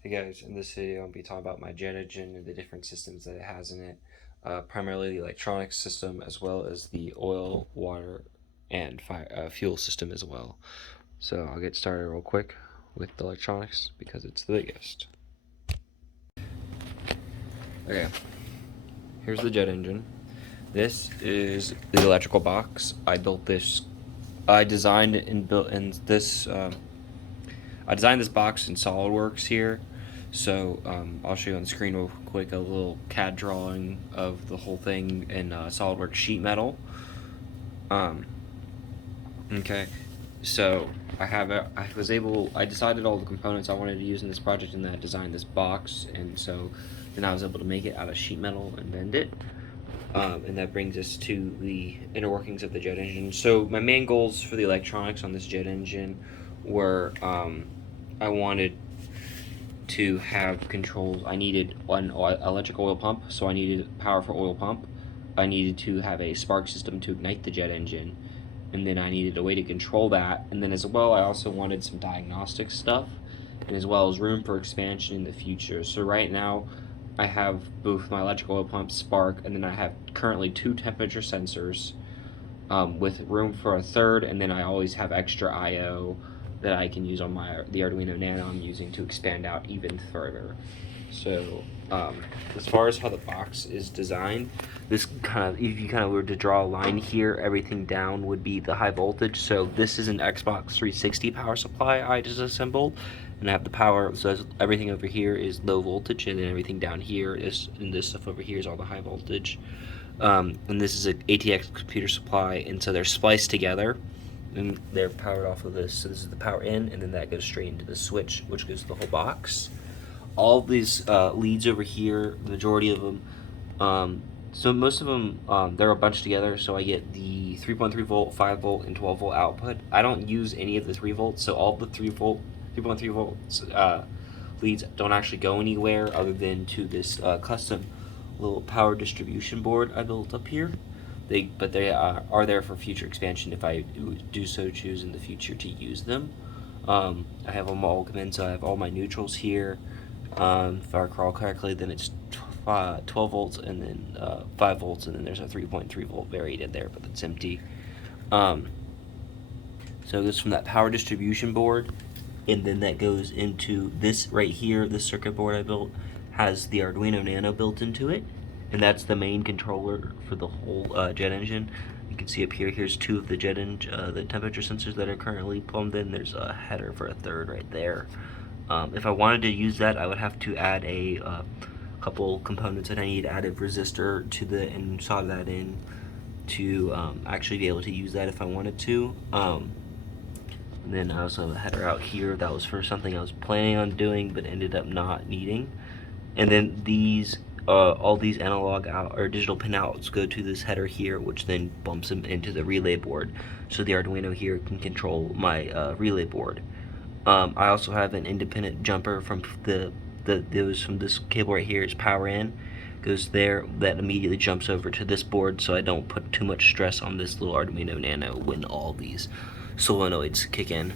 Hey guys, in this video I'll be talking about my jet engine and the different systems that it has in it, primarily the electronics system as well as the oil, water, and fuel system as well. So I'll get started real quick with the electronics because it's the biggest. Okay, here's the jet engine. This is the electrical box. I designed and built in this. I designed this box in SolidWorks here. So I'll show you on the screen real quick a little CAD drawing of the whole thing in SolidWorks sheet metal. Okay, so I decided all the components I wanted to use in this project, and then I designed this box, and so then I was able to make it out of sheet metal and bend it. And that brings us to the inner workings of the jet engine. So my main goals for the electronics on this jet engine were I wanted to have controls. I needed an electric oil pump, so I needed power for oil pump. I needed to have a spark system to ignite the jet engine, and then I needed a way to control that. And then as well, I also wanted some diagnostic stuff, and as well as room for expansion in the future. So right now, I have both my electric oil pump, spark, and then I have currently 2 temperature sensors, with room for a third, and then I always have extra I/O that I can use on the Arduino Nano I'm using to expand out even further. So as far as how the box is designed, this kind of, if you kind of were to draw a line here, everything down would be the high voltage. So this is an Xbox 360 power supply I just assembled, and I have the power. So everything over here is low voltage, and then everything down here is, and this stuff over here is all the high voltage. And this is an ATX computer supply, and so they're spliced together, and they're powered off of this. So this is the power in, and then that goes straight into the switch, which goes to the whole box. All these leads over here, the majority of them, so most of them, they're a bunch together, so I get the 3.3 volt, 5 volt, and 12 volt output. I don't use any of the 3 volts, so all the 3.3 volts leads don't actually go anywhere other than to this custom little power distribution board I built up here. But they are there for future expansion if I do so choose in the future to use them. I have them all come in, so I have all my neutrals here. If I recall correctly, then it's 12 volts and then 5 volts, and then there's a 3.3 volt variated there, but it's empty. So it goes from that power distribution board, and then that goes into this right here. This circuit board I built has the Arduino Nano built into it, and that's the main controller for the whole jet engine. You can see up here, here's 2 of the the temperature sensors that are currently plumbed in. There's a header for a third right there. If I wanted to use that, I would have to add a couple components that I need, added resistor to and solder that in to actually be able to use that if I wanted to. And then I also have a header out here that was for something I was planning on doing but ended up not needing. And then all these analog out or digital pinouts go to this header here, which then bumps them into the relay board, so the Arduino here can control my relay board. I also have an independent jumper from from this cable right here is power in, goes there, that immediately jumps over to this board, so I don't put too much stress on this little Arduino Nano when all these solenoids kick in.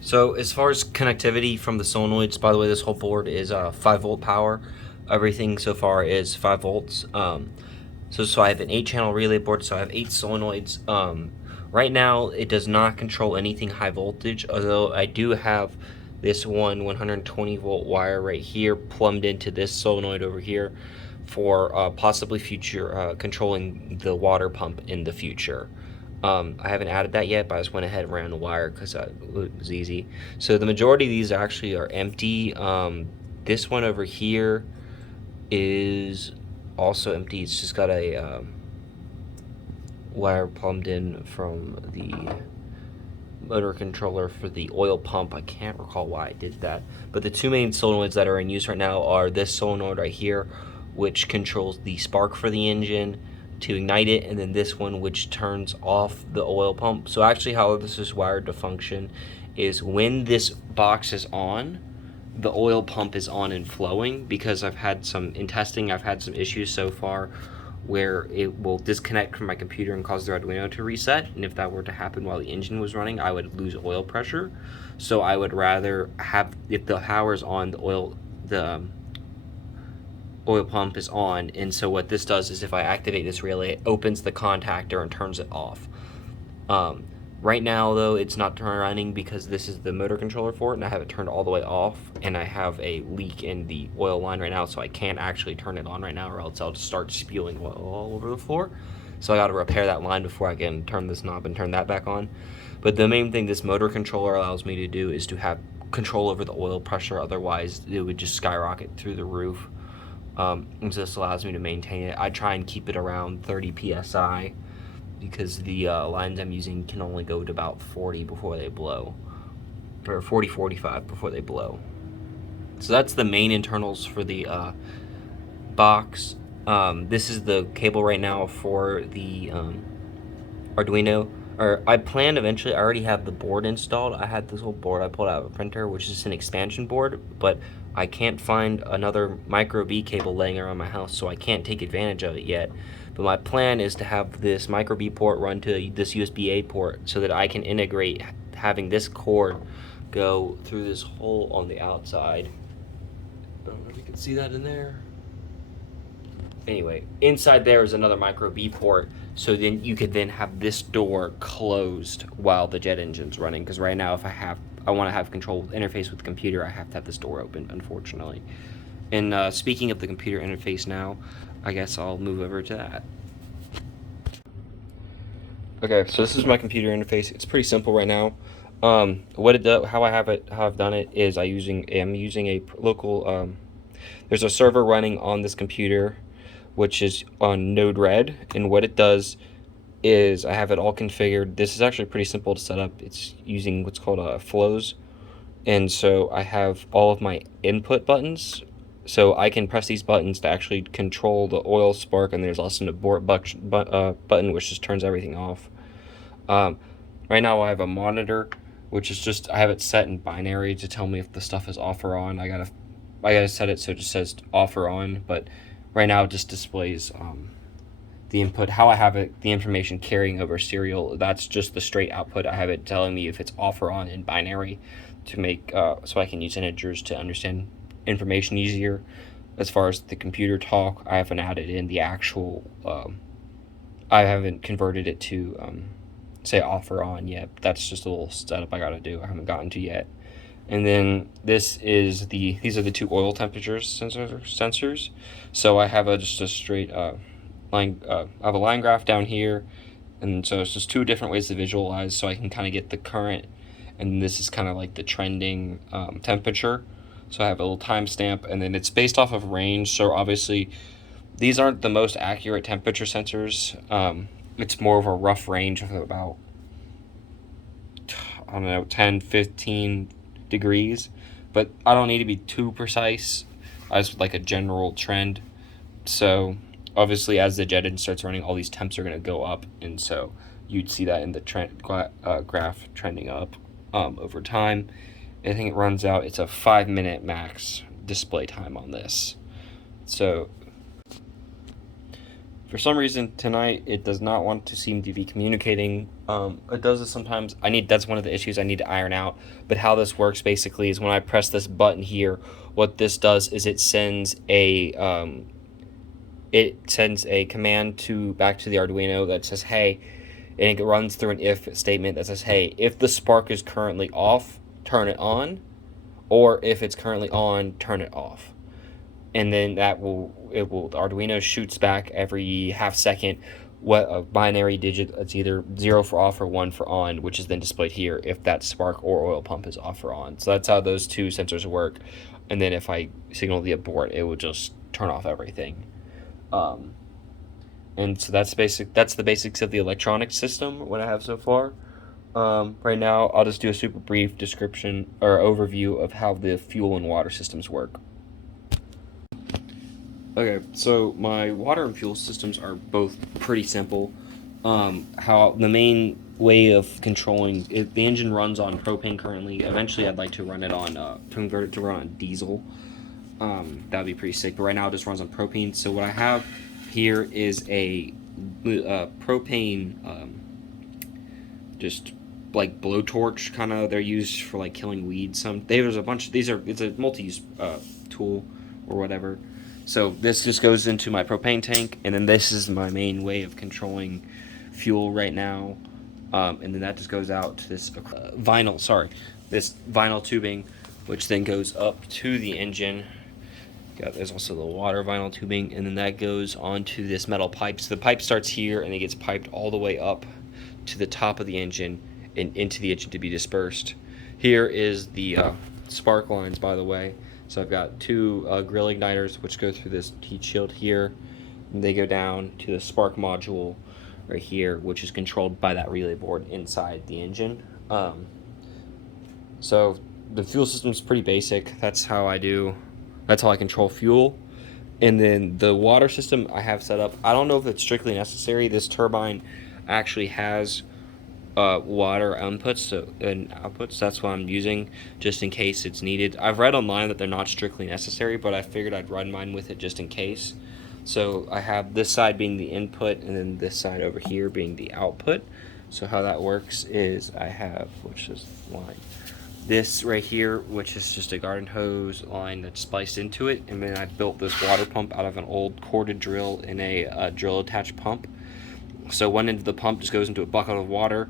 So as far as connectivity from the solenoids, by the way, this whole board is 5 volt power. Everything so far is 5 volts. So I have an 8-channel relay board, so I have 8 solenoids. Right now, it does not control anything high voltage, although I do have this 120 volt wire right here plumbed into this solenoid over here for possibly future controlling the water pump in the future. I haven't added that yet, but I just went ahead and ran the wire because it was easy. So the majority of these actually are empty. This one over here is also empty. It's just got a wire plumbed in from the motor controller for the oil pump. I can't recall why I did that. But the 2 main solenoids that are in use right now are this solenoid right here, which controls the spark for the engine to ignite it, and then this one which turns off the oil pump. So actually how this is wired to function is when this box is on, the oil pump is on and flowing, because in testing I've had some issues so far where it will disconnect from my computer and cause the Arduino to reset. And if that were to happen while the engine was running, I would lose oil pressure. So I would rather have, if the power's on, the oil pump is on. And so what this does is if I activate this relay, it opens the contactor and turns it off. Right now, though, it's not running because this is the motor controller for it, and I have it turned all the way off, and I have a leak in the oil line right now, so I can't actually turn it on right now, or else I'll just start spewing oil all over the floor. So I got to repair that line before I can turn this knob and turn that back on. But the main thing this motor controller allows me to do is to have control over the oil pressure. Otherwise, it would just skyrocket through the roof. And so this allows me to maintain it. I try and keep it around 30 psi. Because the lines I'm using can only go to about 40 before they blow, or 40-45 before they blow. So that's the main internals for the box. This is the cable right now for the Arduino. Or I plan eventually, I already have the board installed. I had this whole board I pulled out of a printer, which is an expansion board, but I can't find another micro B cable laying around my house, so I can't take advantage of it yet. But my plan is to have this micro B port run to this USB-A port so that I can integrate having this cord go through this hole on the outside. I don't know if you can see that in there. Anyway, inside there is another micro B port, so then you could then have this door closed while the jet engine's running. Because right now, if I want to have control interface with the computer, I have to have this door open, unfortunately. And speaking of the computer interface now, I guess I'll move over to that. Okay, so this is my computer interface. It's pretty simple right now. What it does, how I've done it is I'm using a local. There's a server running on this computer, which is on Node-RED, and what it does is I have it all configured. This is actually pretty simple to set up. It's using what's called flows, and so I have all of my input buttons. So I can press these buttons to actually control the oil spark, and there's also an abort button which just turns everything off. Right now I have a monitor, which is just, I have it set in binary to tell me if the stuff is off or on. I gotta set it so it just says off or on, but right now it just displays the input, how I have it, the information carrying over serial. That's just the straight output. I have it telling me if it's off or on in binary to make so I can use integers to understand information easier. As far as the computer talk, I haven't added in the actual I haven't converted it to say off or on yet. That's just a little setup I gotta do. I haven't gotten to yet. And then these are the two oil temperature sensors. So I have just a straight line. I have a line graph down here, and so it's just two different ways to visualize. So I can kind of get the current, and this is kind of like the trending temperature. So I have a little timestamp, and then it's based off of range. So obviously, these aren't the most accurate temperature sensors. It's more of a rough range of about, I don't know, 10, 15 degrees. But I don't need to be too precise. I just like a general trend. So obviously, as the jet engine starts running, all these temps are going to go up, and so you'd see that in the graph trending up over time. I think it runs out. It's a 5-minute max display time on this. So for some reason tonight it does not want to seem to be communicating. It does this sometimes. That's one of the issues I need to iron out. But how this works basically is when I press this button here, what this does is it sends a command back to the Arduino that says, hey, and it runs through an if statement that says, hey, if the spark is currently off, turn it on, or if it's currently on, turn it off. And then the Arduino shoots back every half second what a binary digit that's either 0 for off or 1 for on, which is then displayed here if that spark or oil pump is off or on. So that's how those two sensors work. And then if I signal the abort, it will just turn off everything. And so that's the basics of the electronic system, what I have so far. Right now, I'll just do a super brief description or overview of how the fuel and water systems work. Okay, so my water and fuel systems are both pretty simple. How the main way of controlling it, the engine runs on propane currently. Eventually, I'd like to run it on convert it to run on diesel. That'd be pretty sick. But right now, it just runs on propane. So what I have Here is a propane, just like blowtorch kind of. They're used for like killing weeds. There's a bunch. It's a multi-use tool or whatever. So this just goes into my propane tank, and then this is my main way of controlling fuel right now. And then that just goes out to this this vinyl tubing, which then goes up to the engine. There's also the water vinyl tubing, and then that goes onto this metal pipe. So the pipe starts here, and it gets piped all the way up to the top of the engine and into the engine to be dispersed. Here is the spark lines, by the way. So I've got two grill igniters, which go through this heat shield here, and they go down to the spark module right here, which is controlled by that relay board inside the engine. So the fuel system is pretty basic. That's how I control fuel. And then the water system I have set up, I don't know if it's strictly necessary. This turbine actually has water inputs and outputs. That's what I'm using just in case it's needed. I've read online that they're not strictly necessary, but I figured I'd run mine with it just in case. So I have this side being the input, and then this side over here being the output. So how that works is I have, which is line, this right here, which is just a garden hose line that's spliced into it, and then I built this water pump out of an old corded drill and a drill attached pump. So one end of the pump just goes into a bucket of water,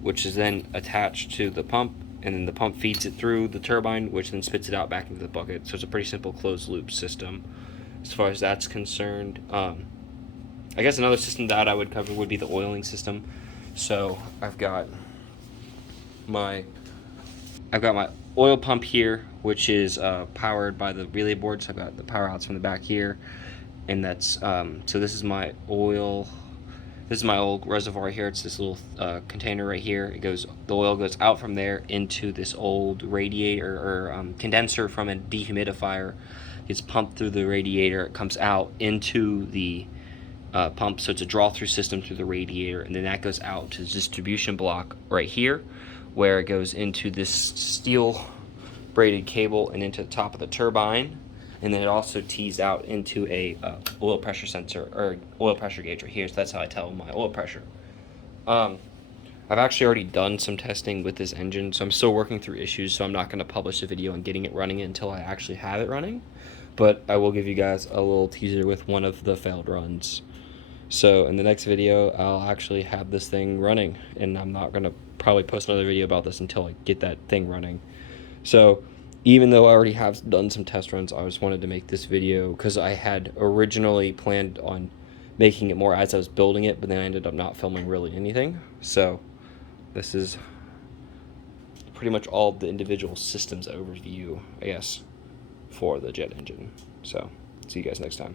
which is then attached to the pump, and then the pump feeds it through the turbine, which then spits it out back into the bucket. So it's a pretty simple closed loop system as far as that's concerned. I guess another system that I would cover would be the oiling system. So I've got my oil pump here, which is powered by the relay board. So I've got the power outs from the back here, and that's so this is my oil. This is my old reservoir here. It's this little container right here. The oil goes out from there into this old radiator or condenser from a dehumidifier. It's pumped through the radiator. It comes out into the pump, so it's a draw-through system through the radiator, and then that goes out to the distribution block right here, where it goes into this steel braided cable and into the top of the turbine, and then it also tees out into a oil pressure sensor or oil pressure gauge right here. So that's how I tell my oil pressure. I've actually already done some testing with this engine, so I'm still working through issues, so I'm not going to publish a video on getting it running until I actually have it running, but I will give you guys a little teaser with one of the failed runs. So in the next video, I'll actually have this thing running, and I'm not going to probably post another video about this until I get that thing running. So even though I already have done some test runs, I just wanted to make this video because I had originally planned on making it more as I was building it, but then I ended up not filming really anything. So this is pretty much all the individual systems overview, I guess, for the jet engine. So see you guys next time.